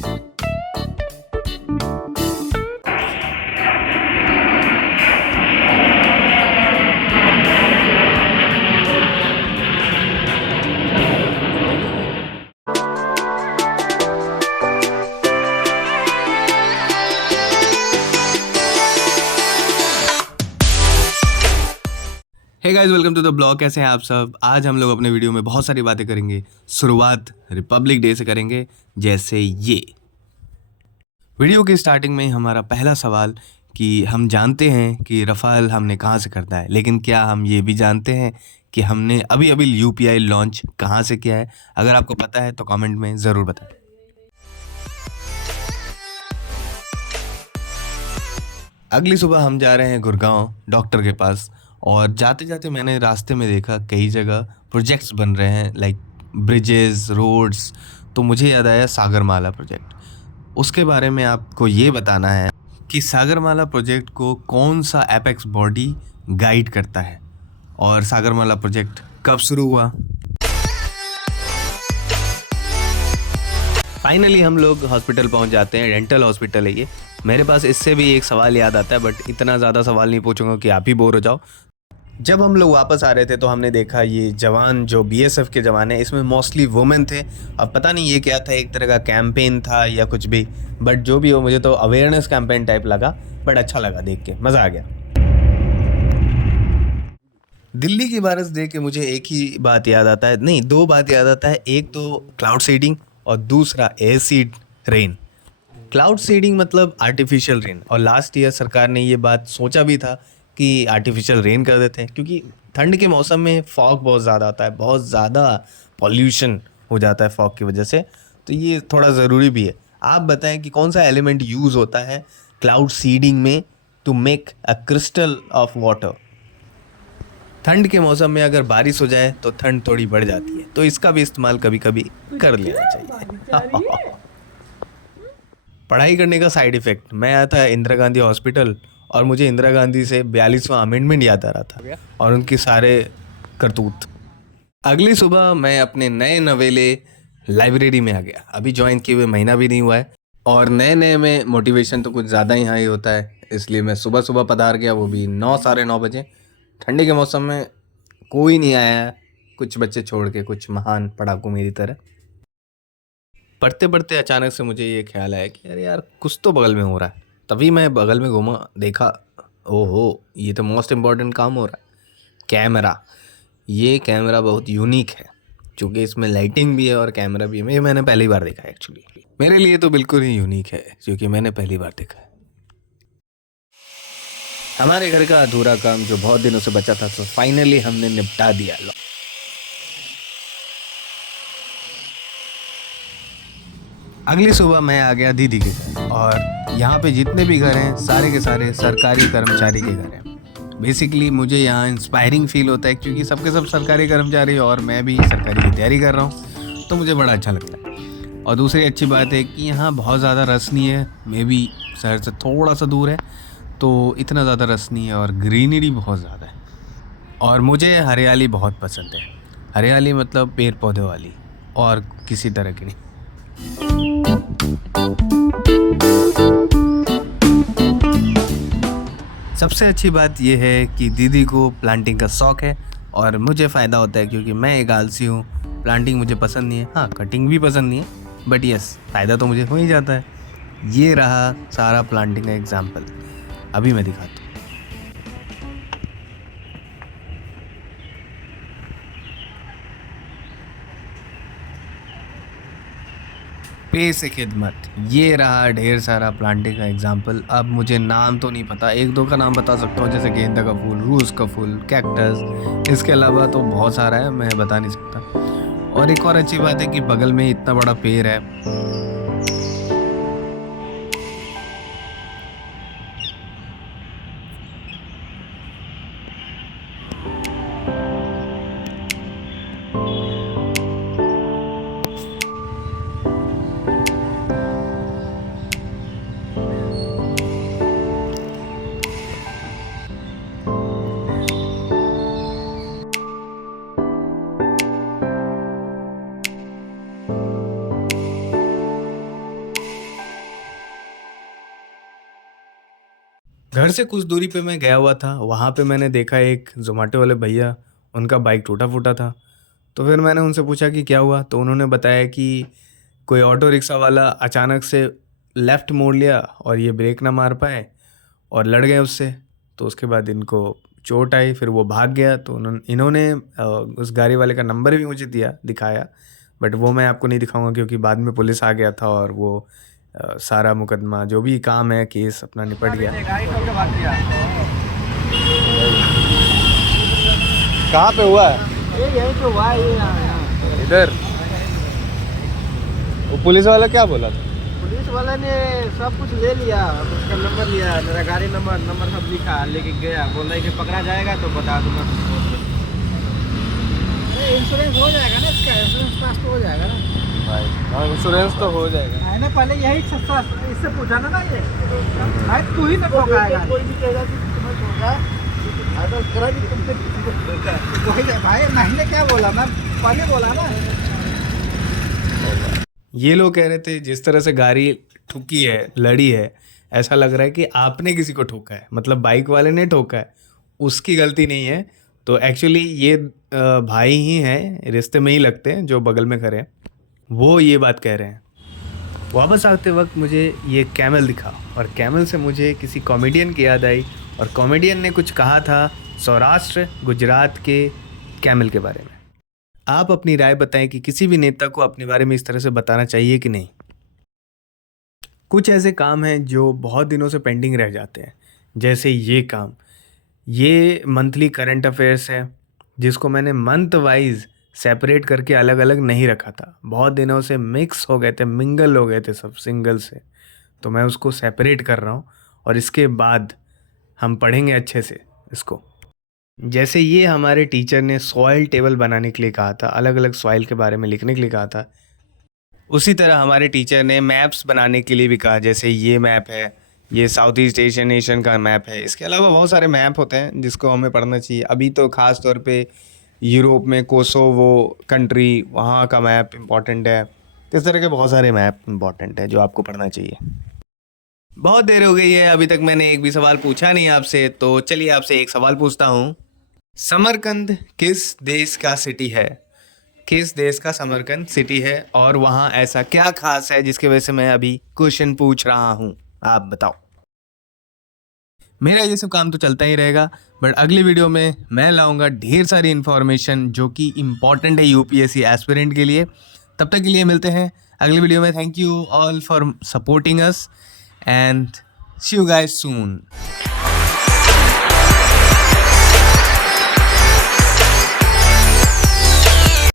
Hey guys, welcome to the blog. कैसे हैं आप सब? आज हम लोग अपने वीडियो में बहुत सारी बातें करेंगे। शुरुआत रिपब्लिक डे से करेंगे, जैसे ये। वीडियो की स्टार्टिंग में हमारा पहला सवाल कि हम जानते हैं कि रफ़ाल हमने कहाँ से खरीदा है, लेकिन क्या हम ये भी जानते हैं कि हमने अभी अभी यूपीआई लॉन्च कहाँ से किया है? अगर आपको पता है तो कमेंट में ज़रूर बताएं। अगली सुबह हम जा रहे हैं गुड़गांव डॉक्टर के पास, और जाते जाते मैंने रास्ते में देखा कई जगह प्रोजेक्ट्स बन रहे हैं, लाइक ब्रिजेस, रोड्स। तो मुझे याद आया सागरमाला प्रोजेक्ट। उसके बारे में आपको ये बताना है कि सागरमाला प्रोजेक्ट को कौन सा एपेक्स बॉडी गाइड करता है और सागरमाला प्रोजेक्ट कब शुरू हुआ। फाइनली हम लोग हॉस्पिटल पहुंच जाते हैं। डेंटल हॉस्पिटल है ये। मेरे पास इससे भी एक सवाल याद आता है, बट इतना ज़्यादा सवाल नहीं पूछूंगा कि आप ही बोर हो जाओ। जब हम लोग वापस आ रहे थे तो हमने देखा ये जवान जो बीएसएफ के जवान हैं, इसमें मोस्टली वुमेन थे। अब पता नहीं ये क्या था, एक तरह का कैंपेन था या कुछ भी, बट जो भी हो, मुझे तो अवेयरनेस कैंपेन टाइप लगा। बट अच्छा लगा, देख के मज़ा आ गया। दिल्ली की बारिश देख के मुझे एक ही बात याद आता है, नहीं, दो बात याद आता है। एक तो क्लाउड सीडिंग और दूसरा एसिड रेन। क्लाउड सीडिंग मतलब आर्टिफिशियल रेन, और लास्ट ईयर सरकार ने ये बात सोचा भी था कि आर्टिफिशियल रेन कर देते हैं, क्योंकि ठंड के मौसम में फॉग बहुत ज़्यादा आता है, बहुत ज़्यादा पॉल्यूशन हो जाता है फॉग की वजह से। तो ये थोड़ा ज़रूरी भी है। आप बताएं कि कौन सा एलिमेंट यूज़ होता है क्लाउड सीडिंग में to make a crystal of water. ठंड के मौसम में अगर बारिश हो जाए तो ठंड थोड़ी बढ़ जाती है, तो इसका भी इस्तेमाल कभी कभी कर लेना चाहिए। पढ़ाई करने का साइड इफ़ेक्ट। मैं आया था इंदिरा गांधी हॉस्पिटल, और मुझे इंदिरा गांधी से 42वां अमेंडमेंट याद आ रहा था और उनके सारे करतूत। अगली सुबह मैं अपने नए नवेले लाइब्रेरी में आ गया। अभी ज्वाइन किए हुए महीना भी नहीं हुआ है, और नए नए में मोटिवेशन तो कुछ ज़्यादा ही हाई होता है, इसलिए मैं सुबह सुबह पधार गया, वो भी 9 साढ़े 9 बजे। ठंडी के मौसम में कोई नहीं आया, कुछ बच्चे छोड़ के, कुछ महान पढ़ाकू मेरी तरह। पढ़ते पढ़ते अचानक से मुझे ये ख्याल आया कि अरे यार, कुछ तो बगल में हो रहा है। तभी मैं बगल में घूमा, देखा, ओहो, ये तो मोस्ट इम्पॉर्टेंट काम हो रहा है, कैमरा। ये कैमरा बहुत यूनिक है, क्योंकि इसमें लाइटिंग भी है और कैमरा भी है। ये मैंने पहली बार देखा है एक्चुअली। मेरे लिए तो बिल्कुल ही यूनिक है, क्योंकि मैंने पहली बार देखा है। हमारे घर का अधूरा काम जो बहुत दिनों से बचा था, तो फाइनली हमने निपटा दिया। अगली सुबह मैं आ गया दीदी के घर, और यहाँ पे जितने भी घर हैं सारे के सारे सरकारी कर्मचारी के घर हैं। बेसिकली मुझे यहाँ इंस्पायरिंग फील होता है, क्योंकि सबके सब सरकारी कर्मचारी, और मैं भी सरकारी की तैयारी कर रहा हूँ, तो मुझे बड़ा अच्छा लगता है। और दूसरी अच्छी बात है कि यहाँ बहुत ज़्यादा रस नहीं है, मे बी शहर से थोड़ा सा दूर है, तो इतना ज़्यादा रस नहीं है, और ग्रीनरी बहुत ज़्यादा है। और मुझे हरियाली बहुत पसंद है। हरियाली मतलब पेड़ पौधे वाली, और किसी तरह की नहीं। सबसे अच्छी बात यह है कि दीदी को प्लांटिंग का शौक़ है, और मुझे फ़ायदा होता है, क्योंकि मैं एक आलसी हूँ। प्लांटिंग मुझे पसंद नहीं है, हाँ, कटिंग भी पसंद नहीं है, बट यस, फ़ायदा तो मुझे हो ही जाता है। ये रहा सारा प्लांटिंग का एग्जाम्पल। अभी मैं दिखाता हूँ। पे से खिदमत। ये रहा ढेर सारा प्लांटिंग का एग्जाम्पल। अब मुझे नाम तो नहीं पता, एक दो का नाम बता सकता हूँ, जैसे गेंदा का फूल, रूस का फूल, कैक्टस। इसके अलावा तो बहुत सारा है, मैं बता नहीं सकता। और एक और अच्छी बात है कि बगल में इतना बड़ा पेड़ है। घर से कुछ दूरी पे मैं गया हुआ था, वहाँ पे मैंने देखा एक ज़ोमैटो वाले भैया, उनका बाइक टूटा-फूटा था। तो फिर मैंने उनसे पूछा कि क्या हुआ? तो उन्होंने बताया कि कोई ऑटो रिक्शा वाला अचानक से लेफ़्ट मोड़ लिया और ये ब्रेक ना मार पाए और लड़ गए उससे। तो उसके बाद इनको चोट आई, फिर वो भाग गया। तो इन्होंने उस गाड़ी वाले का नंबर भी मुझे दिखाया, बट वो मैं आपको नहीं दिखाऊँगा क्योंकि बाद में पुलिस आ गया था और वो सारा मुकदमा जो भी काम है, केस अपना निपट गया। कहाँ पे हुआ है? यही तो हुआ है, ये यहाँ। इधर। वो पुलिस वाला क्या बोला था? पुलिस वाला ने सब कुछ ले लिया, उसका नंबर लिया, मेरा गाड़ी नंबर सब लिखा, लेके गया, बोल रहा है कि पकड़ा जाएगा तो बता दूंगा। इंश्योरेंस हो जाएगा ना इसका, इंश्योरेंस पास तो हो जाएगा ना भाई। हाँ, इंश्योरेंस तो हो जाएगा। है ना। पहले यही सस्ता इससे पूछा ना ये भाई, तू ही तो ठोकाएगा। कोई भी कहेगा कि तुम्हें ठोका, अगर करा भी तुमसे किसी को ठोका, वही भाई मैंने क्या बोला, मैं पहले बोला ना। ये लोग कह रहे थे जिस तरह से गाड़ी ठुकी है, लड़ी है, ऐसा लग रहा है कि आपने किसी को ठोका है, मतलब बाइक वाले ने ठोका है, उसकी गलती नहीं है। तो एक्चुअली ये भाई ही हैं, रिश्ते में ही लगते हैं, जो बगल में खड़े हैं, वो ये बात कह रहे हैं। वापस आते वक्त मुझे ये कैमल दिखा और कैमल से मुझे किसी कॉमेडियन की याद आई और कॉमेडियन ने कुछ कहा था सौराष्ट्र गुजरात के कैमल के बारे में। आप अपनी राय बताएं कि किसी भी नेता को अपने बारे में इस तरह से बताना चाहिए कि नहीं। कुछ ऐसे काम हैं जो बहुत दिनों से पेंडिंग रह जाते हैं, जैसे ये काम। ये मंथली करंट अफेयर्स है जिसको मैंने मंथ वाइज सेपरेट करके अलग अलग नहीं रखा था। बहुत दिनों से मिक्स हो गए थे, मिंगल हो गए थे सब सिंगल से, तो मैं उसको सेपरेट कर रहा हूँ और इसके बाद हम पढ़ेंगे अच्छे से इसको। जैसे ये हमारे टीचर ने सॉइल टेबल बनाने के लिए कहा था, अलग अलग सॉइल के बारे में लिखने के लिए कहा था, उसी तरह हमारे टीचर ने मैप्स बनाने के लिए भी कहा। जैसे ये मैप है, ये साउथ ईस्ट एशियन नेशन का मैप है। इसके अलावा बहुत सारे मैप होते हैं जिसको हमें पढ़ना चाहिए। अभी तो ख़ास तौर पे यूरोप में कोसोवो कंट्री, वहाँ का मैप इम्पॉर्टेंट है। इस तरह के बहुत सारे मैप इम्पॉर्टेंट है जो आपको पढ़ना चाहिए। बहुत देर हो गई है, अभी तक मैंने एक भी सवाल पूछा नहीं आपसे, तो चलिए आपसे एक सवाल पूछता हूँ। समरकंद किस देश का सिटी है? किस देश का समरकंद सिटी है और वहाँ ऐसा क्या खास है जिसकी वजह से मैं अभी क्वेश्चन पूछ रहा हूँ, आप बताओ। मेरा ये सब काम तो चलता ही रहेगा, बट अगली वीडियो में मैं लाऊंगा ढेर सारी इन्फॉर्मेशन जो कि इम्पॉर्टेंट है यूपीएससी एस्पिरेंट के लिए। तब तक के लिए मिलते हैं अगली वीडियो में। Thank you all for supporting us and see you guys soon.